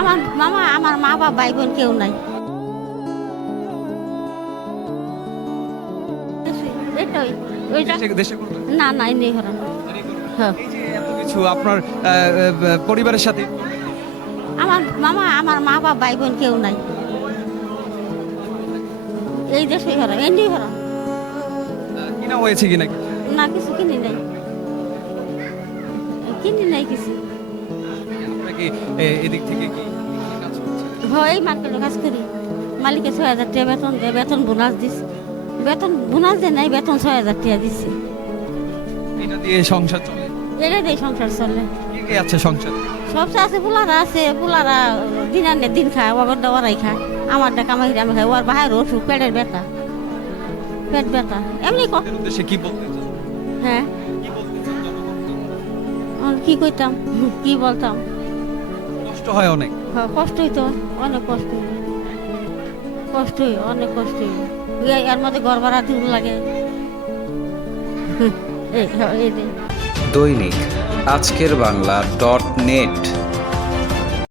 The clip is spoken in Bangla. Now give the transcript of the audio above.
আমার মা বাবা ভাই বোন কেউ নাই। এটাই ওইটা দেশে করবেন? না নাই নেই হরানো। হ্যাঁ এই যে এত কিছু আপনার পরিবারের সাথে আমার মা বাবা ভাই বোন কেউ নাই। এই দেশে হরান এমনি হরান। কিনা হয়েছে কিনা কি? না কিছু কিনি নাই, কিনি নাই কিছু। আপনারা কি এদিক থেকে কি কাজ করছেন? হয় মার্কেটে কাজ করি, মালিকে 6,000 টাকা বেতন দেয়, বেতন বোনাস দিস, বেতন বোনাস দেয় নাই, বেতন 6,000 টাকা দিচ্ছে। এটা দিয়ে সংসার চলে? এটা দিয়ে সংসার চলে। কে কে আছে সংসারে? সবচেয়ে আছে পোলারা দিন আনে দিন খায়, ওগরটা ওরাই খায়, আমারটা কামাই আমি খাই। ওর বাহির ওষুধ পেটের ব্যথা, পেট ব্যথা এমনি এর উদ্দেশ্যে কি বলতে চান? হ্যাঁ কি বলতে চান জনগণকে? কি কইতাম, কি বলতাম। কষ্ট হয় অনেক। হ্যাঁ, কষ্টই তো, অনেক কষ্টই, অনেক কষ্টই। এর মধ্যে ঘর ভাড়া দিন লাগে। এই দৈনিক আজকের বাংলা .net